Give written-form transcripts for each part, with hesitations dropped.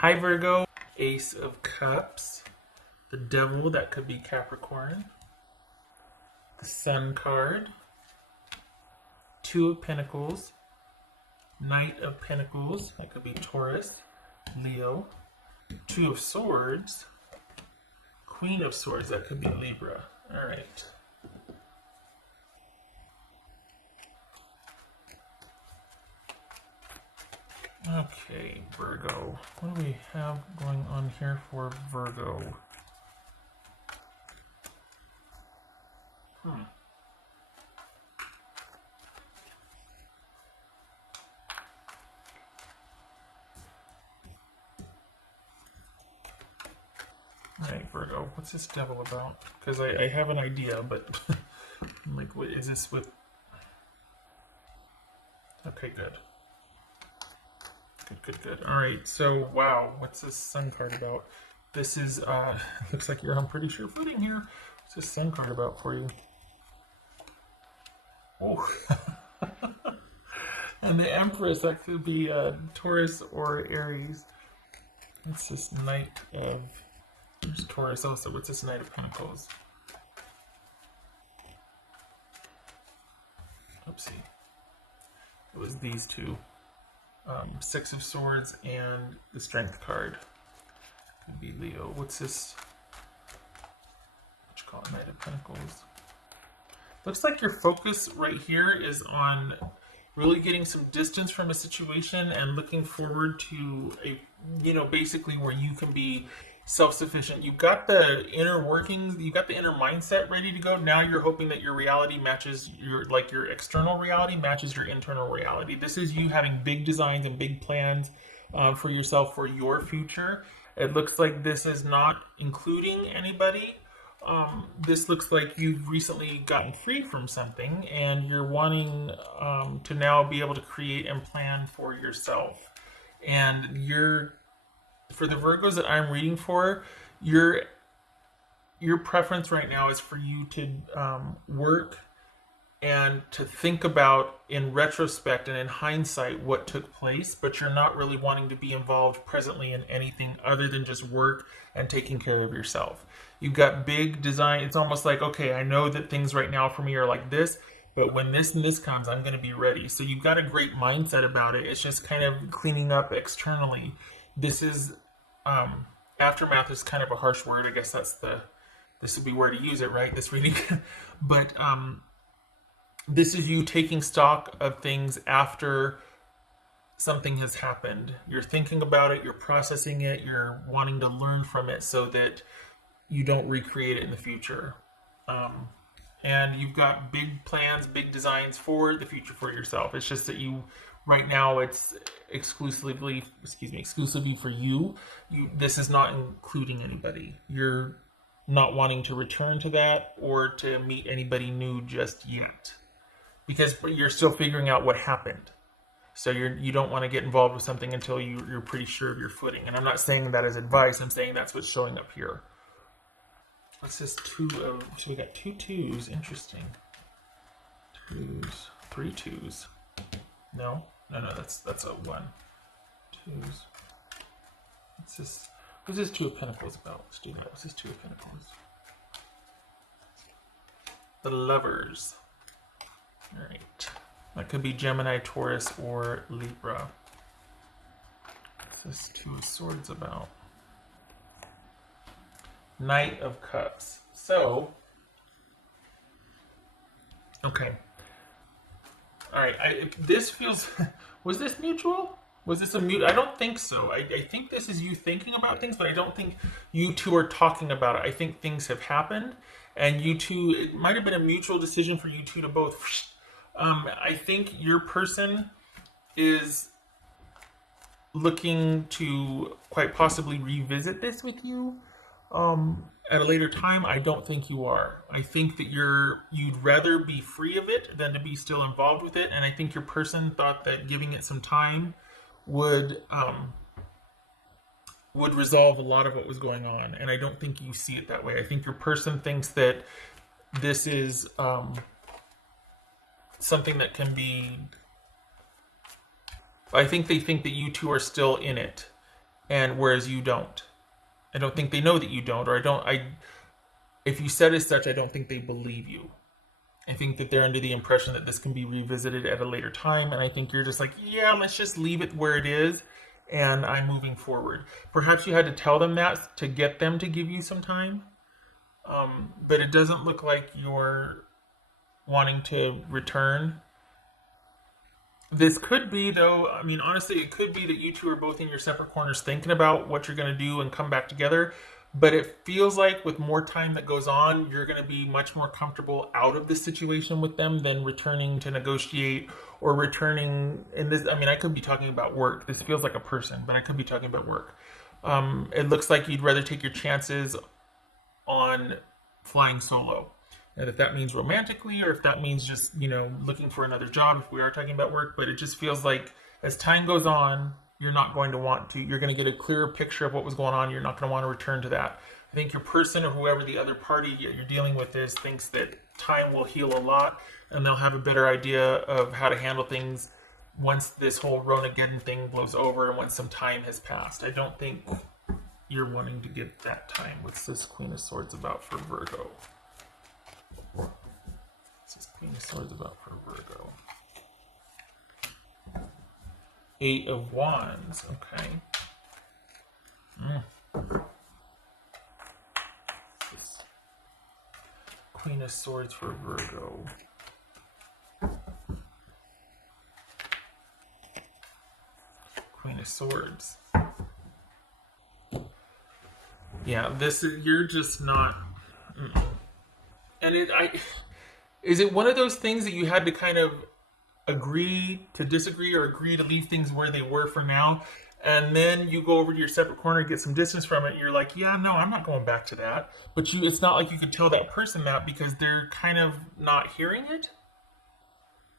Hi Virgo, Ace of Cups, the Devil, that could be Capricorn, the Sun card, Two of Pentacles, Knight of Pentacles, that could be Taurus, Leo, Two of Swords, Queen of Swords, that could be Libra. All right. Okay, Virgo. What do we have going on here for Virgo? Alright, Virgo, what's this devil about? Because I have an idea, but I'm like, what is this with? Okay, good. Good. Alright, so, wow, what's this Sun card about? This is, looks like you're on pretty sure footing here. What's this Sun card about for you? Oh. And the Empress, that could be Taurus or Aries. What's this Knight of... There's Taurus also. What's this Knight of Pentacles? Oopsie. It was these two. Six of Swords and the Strength card. Could be Leo. What's this? What you call it? Knight of Pentacles. Looks like your focus right here is on really getting some distance from a situation and looking forward to a, basically where you can be self-sufficient. You've got the inner workings, you've got the inner mindset ready to go. Now you're hoping that your reality matches your external reality matches your internal reality. This is you having big designs and big plans for yourself, for your future. It looks like this is not including anybody. This looks like you've recently gotten free from something and you're wanting to now be able to create and plan for yourself. And for the Virgos that I'm reading for, your preference right now is for you to work and to think about in retrospect and in hindsight what took place, but you're not really wanting to be involved presently in anything other than just work and taking care of yourself. You've got big design. It's almost like, okay, I know that things right now for me are like this, but when this and this comes, I'm going to be ready. So you've got a great mindset about it. It's just kind of cleaning up externally. This is, aftermath is kind of a harsh word. I guess this would be where to use it, right? This reading. But this is you taking stock of things after something has happened. You're thinking about it, you're processing it, you're wanting to learn from it so that you don't recreate it in the future. And you've got big plans, big designs for the future for yourself. It's just that right now it's exclusively for you. This is not including anybody. You're not wanting to return to that or to meet anybody new just yet, because you're still figuring out what happened. So you don't want to get involved with something until you're pretty sure of your footing. And I'm not saying that as advice. I'm saying that's what's showing up here. What's this so we got two twos. Interesting. Twos. Three twos. No, that's a one. Twos. What's this Two of Pentacles about? Let's do that. What's this Two of Pentacles? The Lovers. All right. That could be Gemini, Taurus, or Libra. What's this Two of Swords about? Knight of Cups. So, okay. All right. This feels. Was this mutual? Was this a mutual? I don't think so. I think this is you thinking about things, but I don't think you two are talking about it. I think things have happened, and you two. It might have been a mutual decision for you two to both. I think your person is looking to quite possibly revisit this with you at a later time. I don't think you are. I think that you'd rather be free of it than to be still involved with it. And I think your person thought that giving it some time would resolve a lot of what was going on. And I don't think you see it that way. I think your person thinks that this is something that can be... I think they think that you two are still in it. and whereas you don't. I don't think they know that you don't, or if you said as such, I don't think they believe you. I think that they're under the impression that this can be revisited at a later time, and I think you're just like, yeah, let's just leave it where it is, and I'm moving forward. Perhaps you had to tell them that to get them to give you some time, but it doesn't look like you're wanting to return. This could be, though, I mean, honestly, it could be that you two are both in your separate corners thinking about what you're going to do and come back together. But it feels like with more time that goes on, you're going to be much more comfortable out of the situation with them than returning to negotiate or returning in this. I mean, I could be talking about work. This feels like a person, but I could be talking about work. It looks like you'd rather take your chances on flying solo. And if that means romantically or if that means just, looking for another job, if we are talking about work, but it just feels like as time goes on, you're not going to want to, you're going to get a clearer picture of what was going on. You're not going to want to return to that. I think your person or whoever the other party you're dealing with is thinks that time will heal a lot and they'll have a better idea of how to handle things once this whole Ronageddon thing blows over and once some time has passed. I don't think you're wanting to get that time. What's this Queen of Swords about for Virgo? What's this Queen of Swords about for Virgo? Eight of Wands, okay. Queen of Swords for Virgo. Queen of Swords. Yeah, you're just not. And is it one of those things that you had to kind of agree to disagree or agree to leave things where they were for now, and then you go over to your separate corner and get some distance from it? You're like, yeah, no, I'm not going back to that. But it's not like you could tell that person that because they're kind of not hearing it.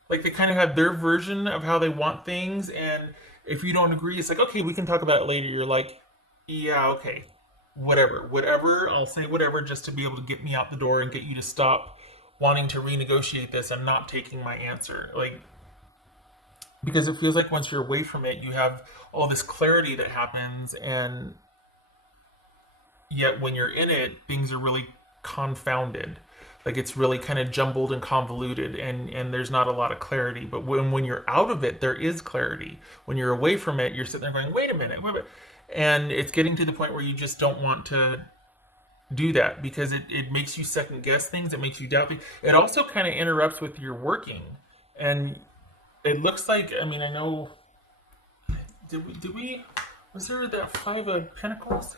Like they kind of have their version of how they want things, and if you don't agree, it's like, okay, we can talk about it later. You're like, yeah, okay, whatever, I'll say whatever just to be able to get me out the door and get you to stop wanting to renegotiate this and not taking my answer. Like, because it feels like once you're away from it, you have all this clarity that happens, and yet when you're in it, things are really confounded. Like it's really kind of jumbled and convoluted, and there's not a lot of clarity. But when you're out of it, there is clarity. When you're away from it, you're sitting there going, wait a minute. And it's getting to the point where you just don't want to do that because it makes you second guess things. It makes you doubt things. It also kind of interrupts with your working. And it looks like, I mean, I know, was there that Five of Pentacles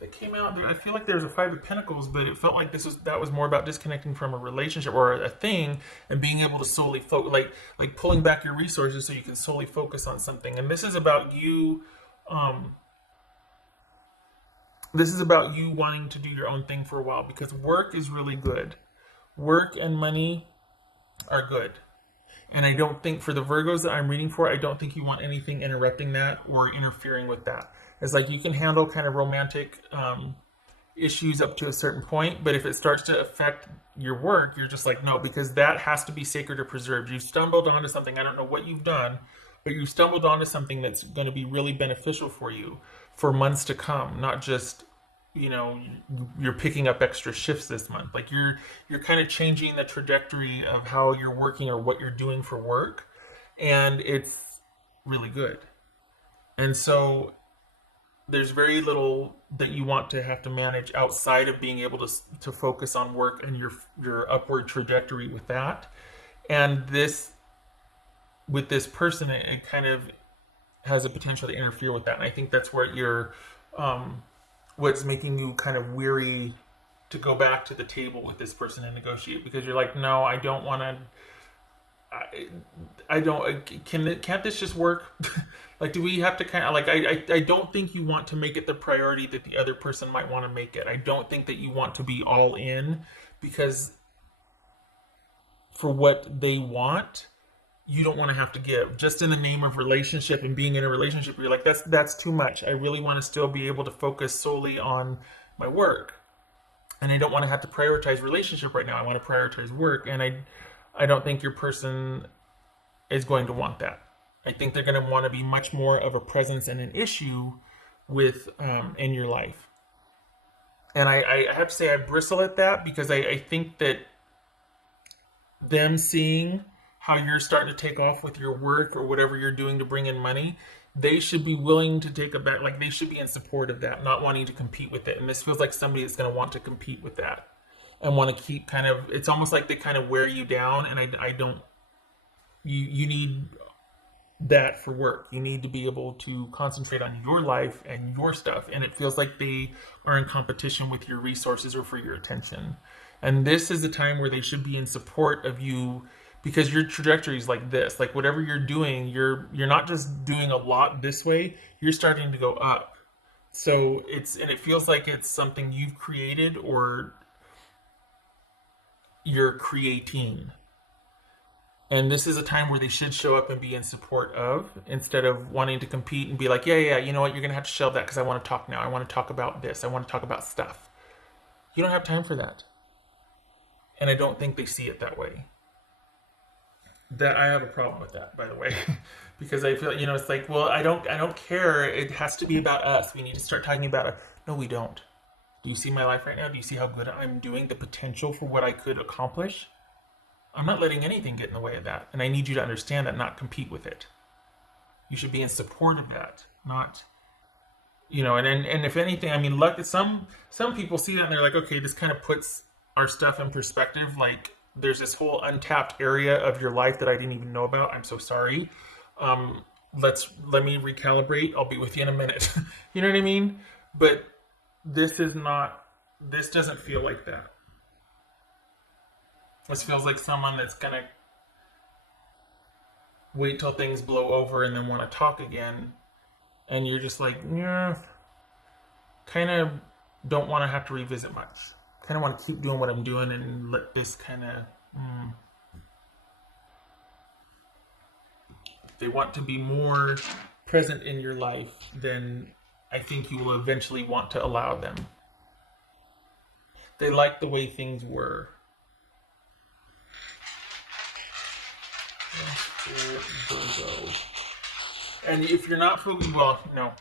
that came out? I feel like there was a Five of Pentacles, but it felt like that was more about disconnecting from a relationship or a thing and being able to solely focus, like pulling back your resources so you can solely focus on something. And this is about you, this is about you wanting to do your own thing for a while because work is really good. Work and money are good. And I don't think for the Virgos that I'm reading for, I don't think you want anything interrupting that or interfering with that. It's like you can handle kind of romantic issues up to a certain point, but if it starts to affect your work, you're just like, no, because that has to be sacred or preserved. You stumbled onto something, I don't know what you've done, but you stumbled onto something that's going to be really beneficial for you for months to come, not just, you're picking up extra shifts this month. Like you're kind of changing the trajectory of how you're working or what you're doing for work, and it's really good. And so there's very little that you want to have to manage outside of being able to focus on work and your upward trajectory with that. And with this person, it kind of has a potential to interfere with that. And I think that's where what's making you kind of weary to go back to the table with this person and negotiate, because you're like, no, I don't want to. I don't. Can't this just work? Like, do we have to kind of like? I don't think you want to make it the priority that the other person might want to make it. I don't think that you want to be all in because for what they want, you don't want to have to give just in the name of relationship and being in a relationship. You're like, that's too much. I really want to still be able to focus solely on my work, and I don't want to have to prioritize relationship right now. I want to prioritize work, and I don't think your person is going to want that. I think they're going to want to be much more of a presence and an issue with in your life. And I have to say I bristle at that because I think that them seeing how you're starting to take off with your work or whatever you're doing to bring in money, they should be willing to take a bet. Like they should be in support of that, not wanting to compete with it. And this feels like somebody that's going to want to compete with that and want to keep kind of. It's almost like they kind of wear you down. And I don't. You need that for work. You need to be able to concentrate on your life and your stuff. And it feels like they are in competition with your resources or for your attention. And this is the time where they should be in support of you because your trajectory is like this. Like whatever you're doing, you're not just doing a lot this way, you're starting to go up. So it feels like it's something you've created or you're creating. And this is a time where they should show up and be in support of instead of wanting to compete and be like, yeah, you know what, you're going to have to shelve that because I want to talk now. I want to talk about this. I want to talk about stuff. You don't have time for that. And I don't think they see it that way. That I have a problem with that, by the way, because I feel, it's like, well, I don't care. It has to be about us. We need to start talking about it. No, we don't. Do you see my life right now? Do you see how good I'm doing? The potential for what I could accomplish? I'm not letting anything get in the way of that. And I need you to understand that, not compete with it. You should be in support of that, not, and if anything, I mean, look, some people see that and they're like, okay, this kind of puts our stuff in perspective. Like there's this whole untapped area of your life that I didn't even know about. I'm so sorry. Let me recalibrate. I'll be with you in a minute. You know what I mean? But this doesn't feel like that. This feels like someone that's gonna wait till things blow over and then want to talk again, and you're just like, yeah, kind of don't want to have to revisit much. Kind of want to keep doing what I'm doing and let this kind of. They want to be more present in your life than I think you will eventually want to allow them. They like the way things were. Virgo. And if you're not focusing, well, no,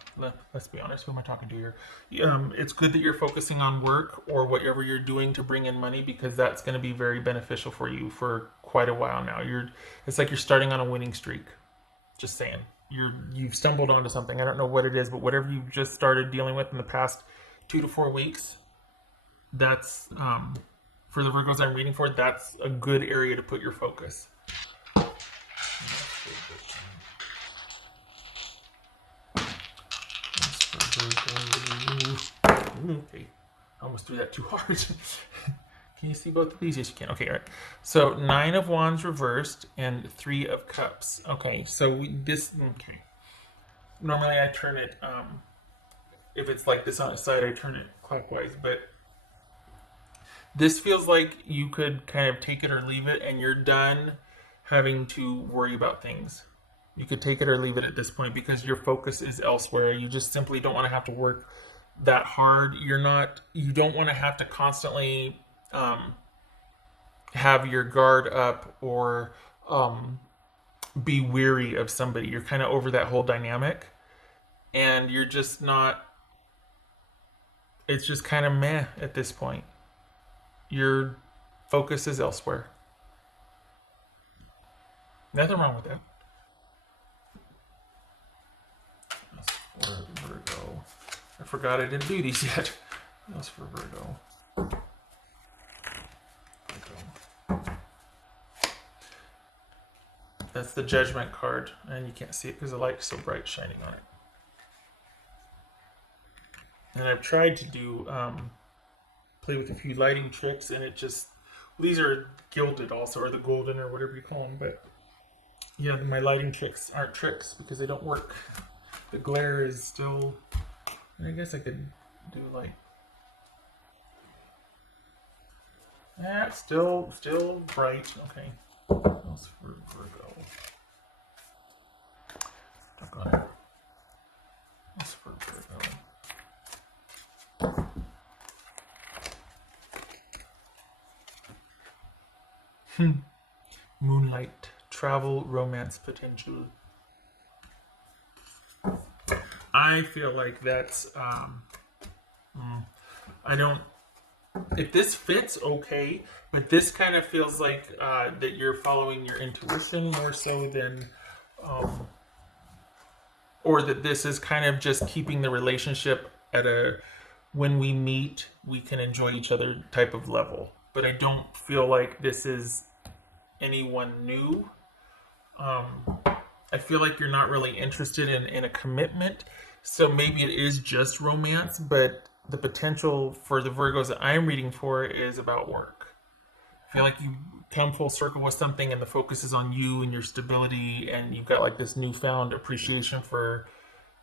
let's be honest. Who am I talking to here? It's good that you're focusing on work or whatever you're doing to bring in money because that's going to be very beneficial for you for quite a while now. It's like you're starting on a winning streak. Just saying, you've stumbled onto something. I don't know what it is, but whatever you've just started dealing with in the past 2 to 4 weeks, that's for the Virgos I'm reading for. That's a good area to put your focus. Okay, I almost threw that too hard. Can you see both of these? Yes, you can. Okay, all right. So 9 of Wands reversed and 3 of Cups. Okay, so okay. Normally I turn it, if it's like this on its side, I turn it clockwise, but this feels like you could kind of take it or leave it and you're done having to worry about things. You could take it or leave it at this point because your focus is elsewhere. You just simply don't want to have to work that hard. You don't want to have to constantly have your guard up or be weary of somebody. You're kind of over that whole dynamic and you're just not, it's just kind of meh at this point. Your focus is elsewhere. Nothing wrong with that. That's for Virgo. I forgot I didn't do these yet. That's for Virgo. That's the Judgment card, and you can't see it because the light's so bright shining on it. And I've tried to do play with a few lighting tricks, and it just, these are gilded also, or the golden, or whatever you call them, but yeah, my lighting tricks aren't tricks because they don't work. The glare is still, I guess I could do like, yeah, still bright. Okay, that's for Virgo. Stuck on it. That's for Virgo. Moonlight, travel, romance potential. I feel like that's, I don't, if this fits, okay, but this kind of feels like that you're following your intuition more so than, or that this is kind of just keeping the relationship at a, when we meet, we can enjoy each other type of level. But I don't feel like this is anyone new. I feel like you're not really interested in a commitment. So maybe it is just romance, but the potential for the Virgos that I'm reading for is about work. I feel like you come full circle with something and the focus is on you and your stability, and you've got like this newfound appreciation for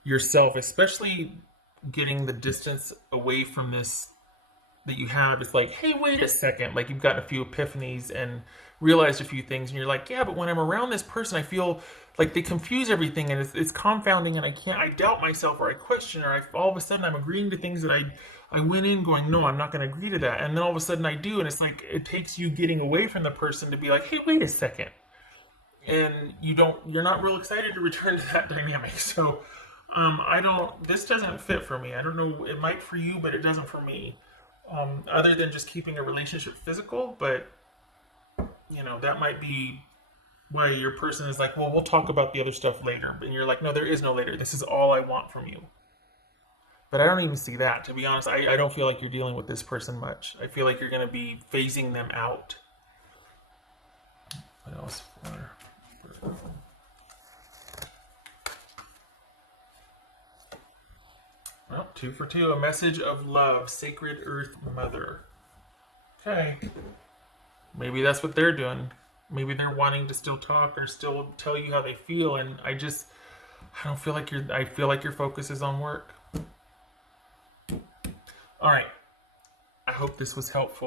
yourself, especially getting the distance away from this that you have. It's like, hey, wait a second. Like you've gotten a few epiphanies and realized a few things, and you're like, yeah, but when I'm around this person, I feel like they confuse everything, and it's confounding, and I doubt myself, or I question, or all of a sudden I'm agreeing to things that I went in going, no, I'm not going to agree to that, and then all of a sudden I do, and it's like it takes you getting away from the person to be like, hey, wait a second, and you're not real excited to return to that dynamic. So I don't, this doesn't fit for me. I don't know, it might for you, but it doesn't for me. Other than just keeping a relationship physical, but that might be why your person is like, well, we'll talk about the other stuff later. And you're like, no, there is no later. This is all I want from you. But I don't even see that. To be honest, I don't feel like you're dealing with this person much. I feel like you're going to be phasing them out. What else? Well, 2 for 2. A message of love, Sacred Earth Mother. Okay. Maybe that's what they're doing. Maybe they're wanting to still talk or still tell you how they feel, and I don't feel like I feel like your focus is on work. All right. I hope this was helpful.